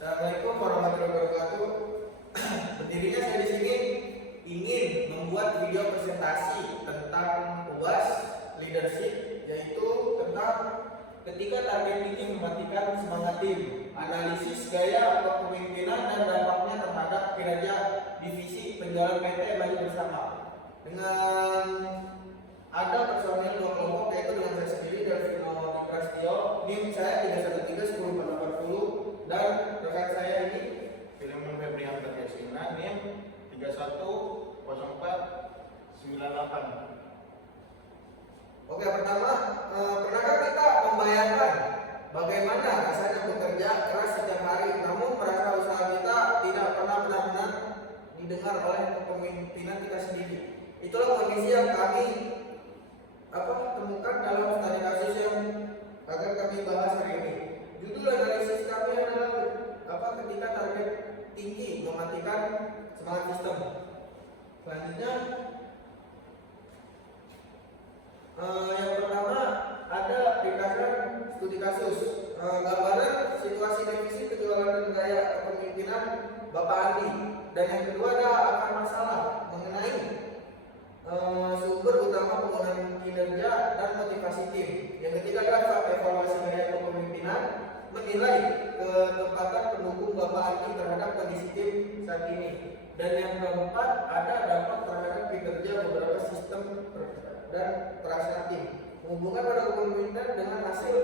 Assalamualaikum warahmatullahi wabarakatuh. Berdirinya saya di sini ingin membuat video presentasi tentang UAS leadership, yaitu tentang ketika target tinggi mematikan semangat tim, analisis gaya kepemimpinan dan dampaknya terhadap kinerja divisi penjualan PT Maju Bersama. Dengan ada personil dua kelompok, yaitu dengan saya sendiri dan Vino Prasetyo, NIM saya 313 10 dan rekan saya ini Firman Febrian Terkesina, NIM 310498. Oke, pertama, pernahkah kita membayangkan bagaimana rasanya bekerja keras setiap hari, namun merasa usaha kita tidak pernah benar-benar didengar oleh kepemimpinan kita sendiri? Itulah kondisi yang kami temukan dalam studi kasus yang akan kami bahas hari ini. Judul analisis kami adalah ketika target tinggi mematikan semangat sistem. Selanjutnya, yang pertama ada ringkasan studi kasus, gambaran situasi defisit penjualan dan gaya kepemimpinan Bapak Andi, dan yang kedua ada akar masalah mengenai sumber utama penggunaan kinerja dan motivasi tim. Yang ketiga adalah evaluasi gaya kepemimpinan, menilai ketepatan pendukung Bapak Andi terhadap kondisi tim saat ini. Dan yang keempat ada dampak terhadap kinerja beberapa sistem dan perasaan tim, menghubungkan pada kepemimpinan dengan hasil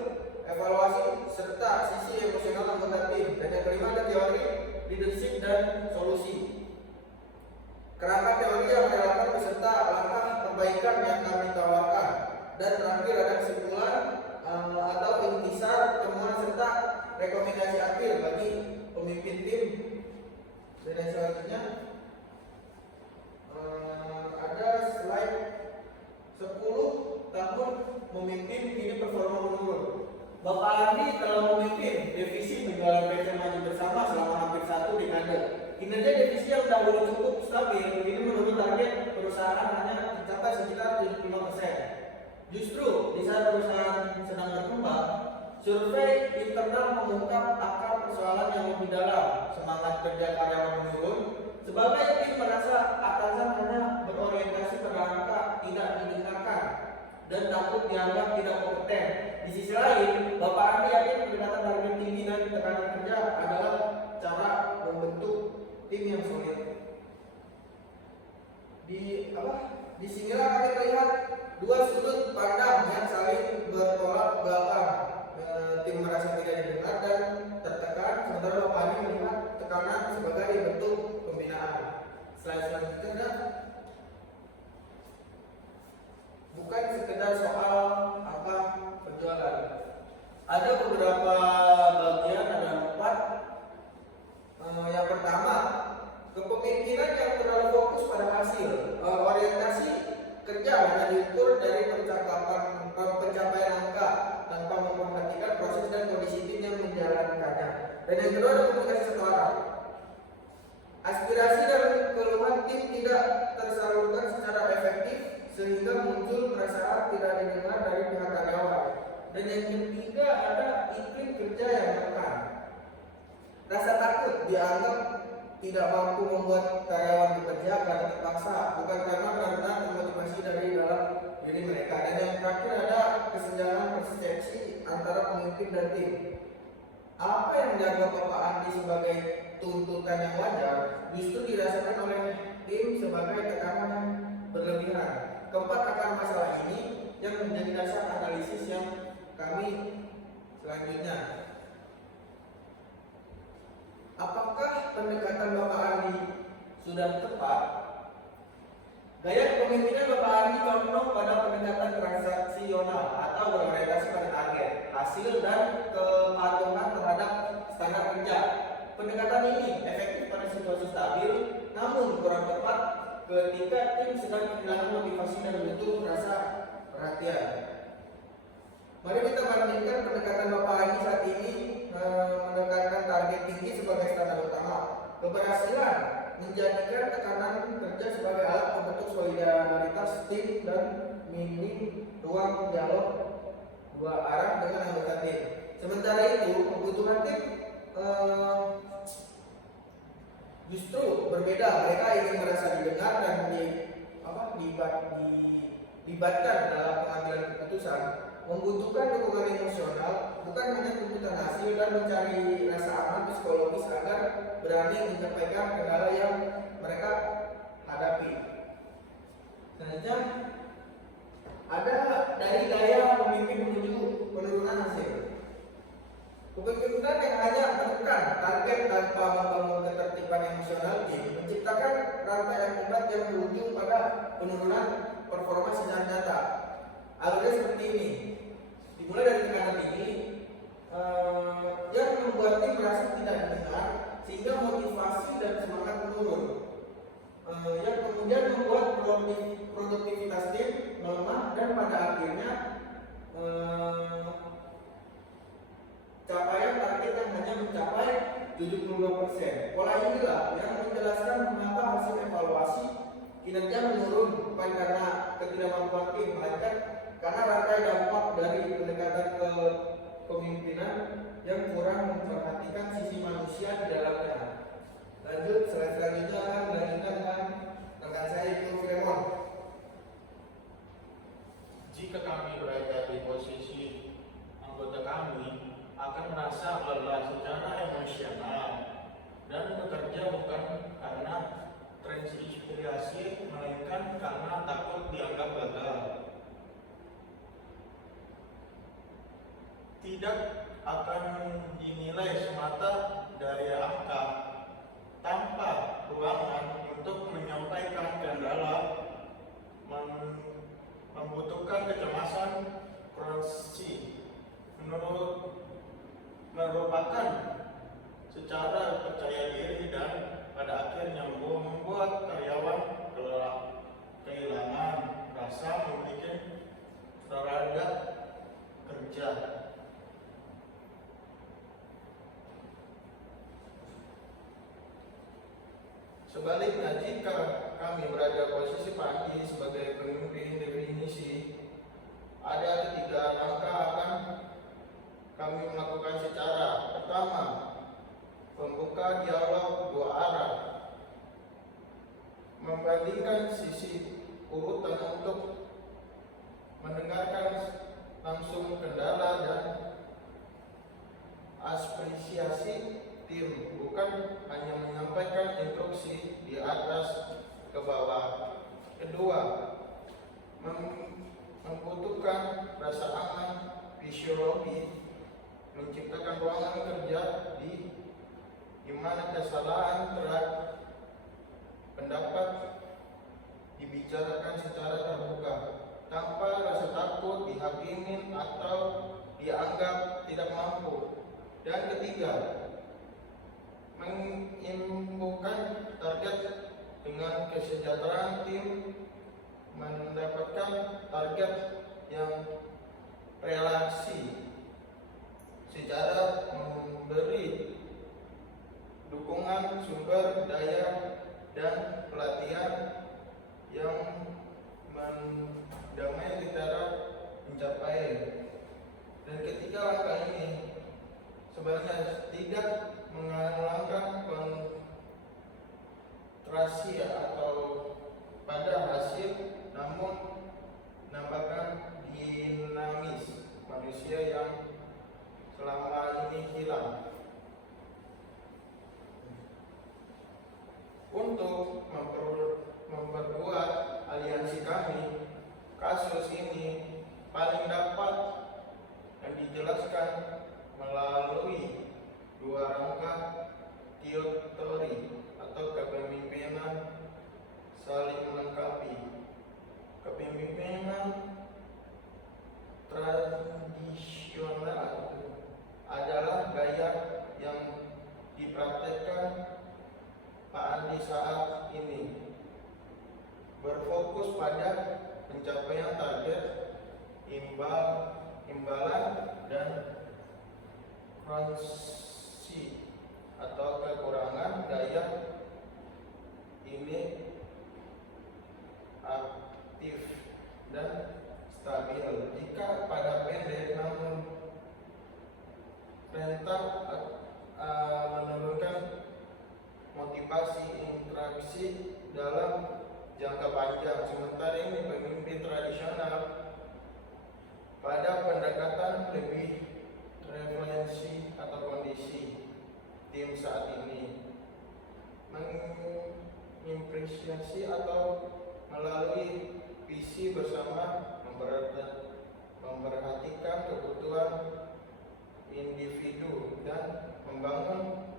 evaluasi serta sisi emosional anggota tim. Dan yang kelima ada teori leadership dan solusi, kerangka teori yang merelakan beserta langkah perbaikan yang kami tawarkan. Dan terakhir ada kesimpulan atau intisar temuan serta rekomendasi akhir bagi pemimpin tim. Dan yang selanjutnya ada slide 10 tahun memimpin kini performa menurun. Bapak Andi telah memimpin divisi penjualan PT Maju Bersama selama hampir 1 dekade. Kinerja divisi yang dahulu cukup stabil ini menurut target perusahaan hanya mencapai sekitar 75%. Justru di saat perusahaan sedang berkembang, survei internal mengungkap akar persoalan yang lebih dalam. Semangat kerja karyawan menurun. Sebagai tim merasa atasan hanya berorientasi pada angka, tidak didengarkan, dan takut dianggap tidak kompeten. Di sisi lain, Bapak Andi yakin pendekatan target tinggi dan tekanan kerja adalah cara membentuk tim yang solid. Di sinilah kami melihat dua sudut pandang yang saling bertolak belakang. Tim merasa tidak didengar dan tertekan, sementara Bapak Andi melihat tekanan sebagai bentuk pembinaan. Selanjutnya bukan sekedar soal angka penjualan. Ada beberapa bagian, ada 4. Yang pertama, kepemimpinan yang terlalu fokus pada hasil. Orientasi kerja hanya diukur dari pencapaian angka tanpa memperhatikan proses dan kondisi tim yang menjalankannya. Dan yang kedua ada komunikasi setara. Aspirasi dan keluhan tim tidak tersalurkan secara efektif sehingga muncul perasaan tidak didengar dari pihak karyawan. Dan yang ketiga ada iklim kerja yang menekan. Rasa takut dianggap tidak mampu membuat karyawan bekerja karena terpaksa, bukan karena benar-benar termotivasi dari dalam diri mereka. Dan yang terakhir ada kesenjangan persepsi antara pemimpin dan tim. Apa yang dianggap Bapak Andi sebagai tuntutan yang wajar justru dirasakan oleh tim sebagai tekanan yang berlebihan. Keempat akar masalah ini yang menjadi dasar analisis yang kami selanjutnya. Apakah pendekatan Bapak Andi sudah tepat? Gaya kepemimpinan Bapak Andi condong pada pendekatan transaksional atau berorientasi pada target, hasil, dan kepatuhan terhadap standar kerja. Pendekatan ini efektif pada situasi stabil, namun kurang tepat ketika tim sedang kehilangan motivasi dan butuh rasa perhatian. Mari kita bandingkan pendekatan Bapak Andi saat ini menekankan target tinggi sebagai standar utama. Keberhasilan menjadikan tekanan kerja sebagai alat membentuk solidaritas tim dan minim ruang dialog dua arah dengan anggota tim. Sementara itu kebutuhan tim Justru berbeda, mereka ingin merasa didengar dan dilibatkan dalam pengambilan keputusan, membutuhkan dukungan emosional, bukan hanya tuntutan hasil, dan mencari rasa aman psikologis agar berani menyampaikan kendala yang mereka hadapi. Selanjutnya ada dari gaya pemimpin menuju penurunan hasil. Kepemimpinan yang hanya menekan target tanpa membangun ketertiban emosional tim menciptakan rantai akibat yang berujung pada penurunan performa secara nyata. Alurnya seperti ini. Dimulai dari tekanan tinggi yang membuat tim merasa tidak didengar sehingga motivasi dan semangat menurun. Yang kemudian membuat produktivitas tim melemah dan pada akhirnya capaian target yang hanya mencapai 72%. Pola inilah yang menjelaskan mengapa hasil evaluasi kinerja menurun bukan karena ketidakmampuan tim, melainkan karena rantai dampak dari pendekatan ke kepemimpinan yang kurang memperhatikan sisi manusia di dalamnya. Lanjut, selanjutnya akan dilanjutkan dengan rekan saya itu Filemon. Jika kami berada di posisi anggota kami akan merasa lelah secara emosional dan bekerja bukan karena terinspirasi melainkan karena takut dianggap gagal. Tidak akan dinilai semata dari angka tanpa ruangan untuk menyampaikan kendala, membutuhkan kecemasan kronis merupakan secara percaya diri dan pada akhirnya membuat karyawan kehilangan rasa memiliki terhadap kerja. Sebaliknya, jika kami berada posisi Pandi sebagai pemimpin definisi, ada 3 langkah akan kami melakukan secara pertama, membuka dialog 2 arah, membandingkan sisi urutan untuk mendengarkan langsung kendala dan aspirasi tim, bukan hanya menyampaikan instruksi di atas ke bawah. Kedua, membutuhkan rasa aman fisiologi, menciptakan ruangan kerja di mana kesalahan terhadap pendapat dibicarakan secara terbuka tanpa rasa takut dihakimin atau dianggap tidak mampu. Dan ketiga, mengimbukan target dengan kesejahteraan tim, mendapatkan target yang relasi secara memberi dukungan sumber daya dan pelatihan yang mendamai secara pencapaian. Dan ketiga langkah ini sebenarnya tidak mengalahkan konsentrasi atau pada hasil, namun menambahkan dinamis manusia yang selama ini hilang. Untuk memperkuat aliansi kami, kasus ini paling dapat yang dijelaskan melalui 2 rangka teori atau kepemimpinan saling melengkapi. Kepemimpinan tradisional adalah gaya yang dipraktekkan Pak Andi saat ini, berfokus pada pencapaian target, imbalan dan kondisi atau kekurangan. Gaya ini aktif dan stabil jika pada pendek, namun perintah menurunkan motivasi tim saat ini, mengapresiasi atau melalui visi bersama memperhatikan kebutuhan individu dan membangun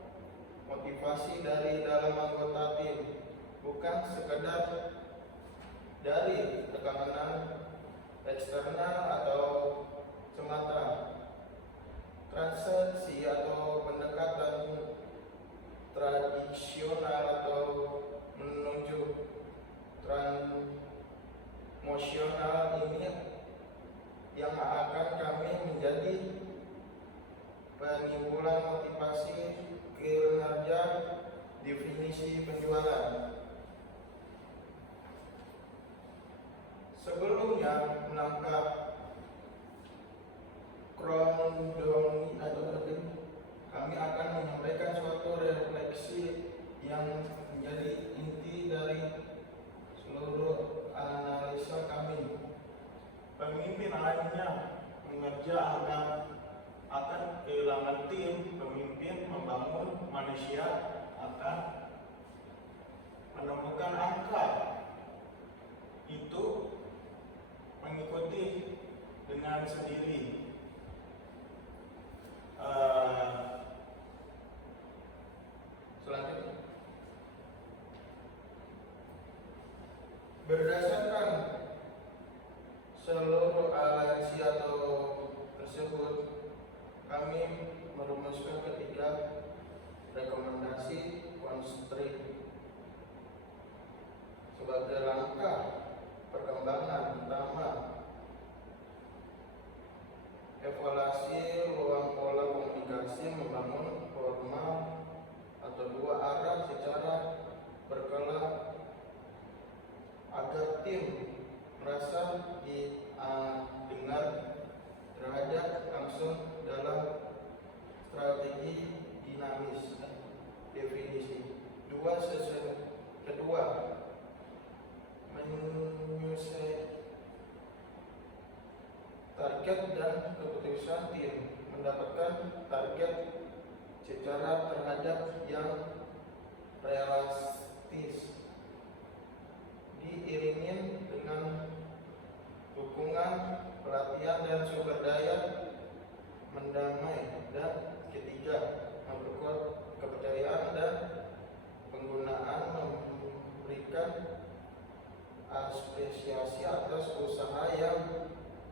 motivasi dari dalam anggota tim, bukan sekedar dari tekanan eksternal atau semata. Transaksi atau pendekatan tradisional atau menuju transmosional ini yang akan kami menjadi penimbulan motivasi kinerja definisi penjualan. Sebelumnya menangkap kronologi kami akan menyampaikan suatu refleksi yang menjadi inti dari seluruh analisa kami. Pemimpin lainnya mengerja akan kehilangan tim. Pemimpin membangun manusia akan menemukan angka itu mengikuti dengan sendiri. Selanjutnya, berdasarkan seluruh aliansi atau tersebut, kami merumuskan ketiga rekomendasi konstrik sebagai langkah perkembangan utama. Evaluasi ruang pola komunikasi, membangun formal atau dua arah secara berkala agar tim merasa didengar terhadap langsung dalam strategi dinamis. Definisi kedua, menyusun target dan keputusan tim, mendapatkan target secara terhadap yang realistis, diiringi dengan dukungan, pelatihan dan sumber daya mendamai. Dan ketiga, memperkuat kepercayaan dan penggunaan, memberikan apresiasi atas usaha yang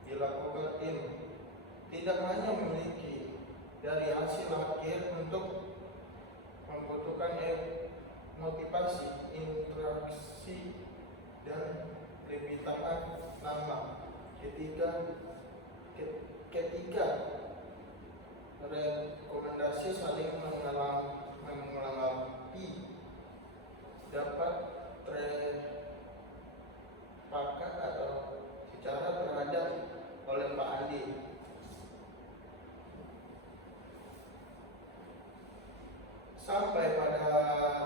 dilakukan tim, tidak hanya memiliki dari hasil akhir untuk membutuhkan motivasi, interaksi dan lebih tahan lama. Ketiga rekomendasi saling melengkapi, dapat terpakat atau secara terhadap oleh Pak Andi. Sampai pada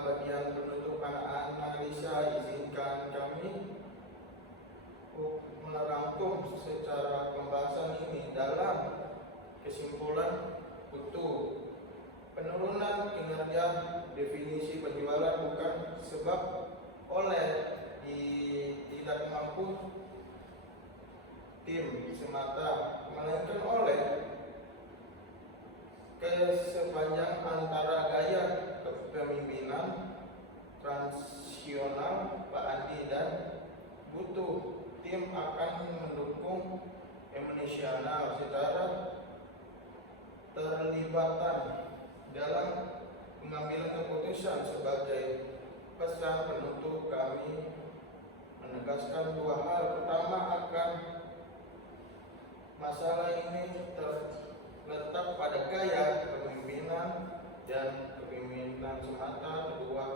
bagian penutupan analisa, izinkan kami merangkum secara pembahasan ini dalam kesimpulan utuh. Penurunan kinerja definisi penjualan bukan sebab oleh tidak mampu tim semata, melainkan oleh kesepanjang antara gaya kepemimpinan transisional Pak Andi dan butuh tim akan mendukung emosional secara terlibatan dalam pengambilan keputusan. Sebagai pesan penutup, kami menegaskan dua hal. Pertama, akan masalah ini terletak pada gaya kepemimpinan dan kepemimpinan semata. Kedua,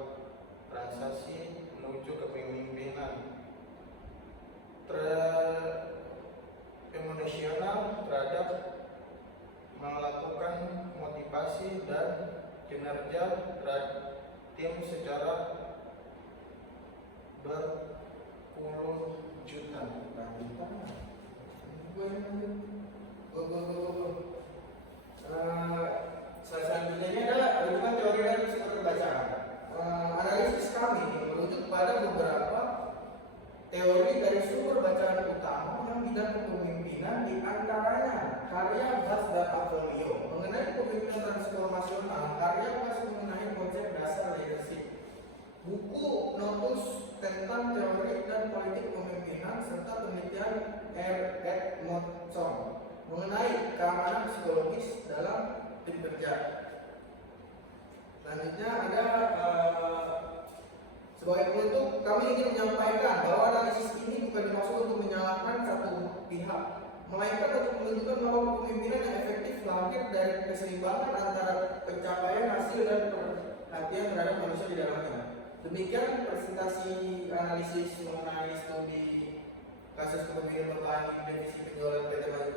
transaksi menuju kepemimpinan emosional terhadap melakukan motivasi dan kinerja terhadap tim secara berkelanjutan. Selanjutnya adalah rujukan teori merujuk pada beberapa teori dari sumber bacaan utama yang bidang kepemimpinan, di antaranya karya Bas dan Avelio mengenai kepemimpinan transformasional, karya Bas mengenai konsep dasar leadership, buku Notus tentang teori dan politik kepemimpinan, serta penelitian R. Edmondson mengenai keamanan psikologis dalam tim kerja. Selanjutnya ada sebagai penutup, kami ingin menyampaikan bahwa analisis ini bukan dimaksud untuk menyalahkan satu pihak, melainkan untuk menunjukkan bahwa kepemimpinan yang efektif lahir dari keseimbangan antara pencapaian hasil dan perhatian terhadap manusia di dalamnya. Demikian presentasi analisis mengenai studi kasus kepemimpinan Bapak Ani Divisi Penjualan PT Maju